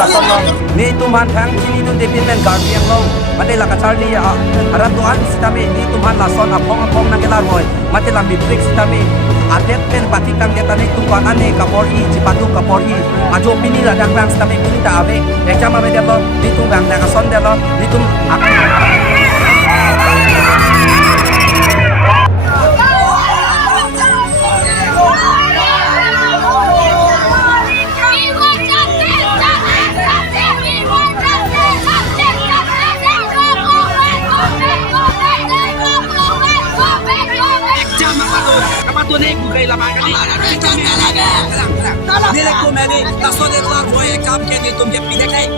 lason lo ni tuman phang chini dun development garden lo mate la kachar ni ara tuan sitame ni tuman lason apong na gelar hoy mate lambi bricks sitame adek pen patikang detane tuan ane kapor hi cipatu kapor hi ajo pini la dang lang sitame pini ta ave exam ave de lo ni tum bang na kason de lo ni tum tu naik bukai lapan kali. Nilai tu meni, tak soal itu lah. Boy, kam ke ni tu dia pindah kai.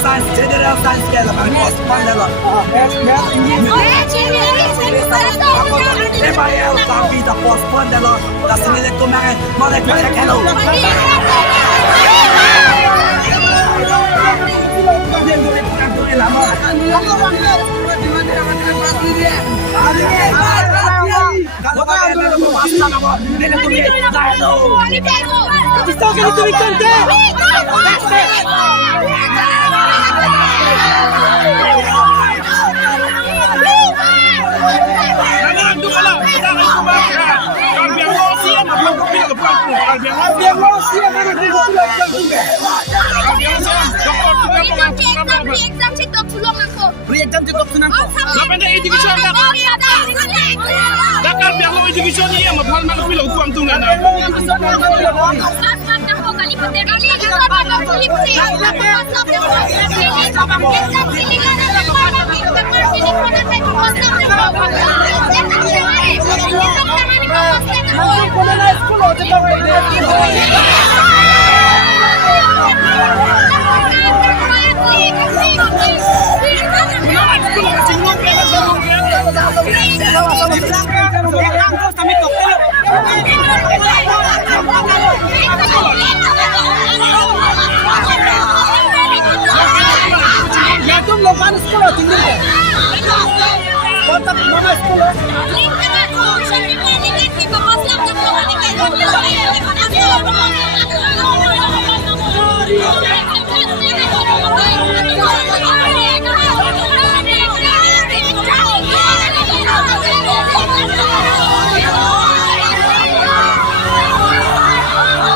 Sains, general sains ke lah, bangkos pandai lah. MIL tapi tak pos pandai lah. Dah sembilan tu mana, mana kau nak hello. Kalau kau ada masalah apa, dia tu dia hello. Kita akan itu ikan deh. Exam tu doktor nak. Lapan dah education dah. Dah kan biar lo education ni yang mahal nak pilih ukuran tu nak. Sekolah tinggi. Kota mana sekolah?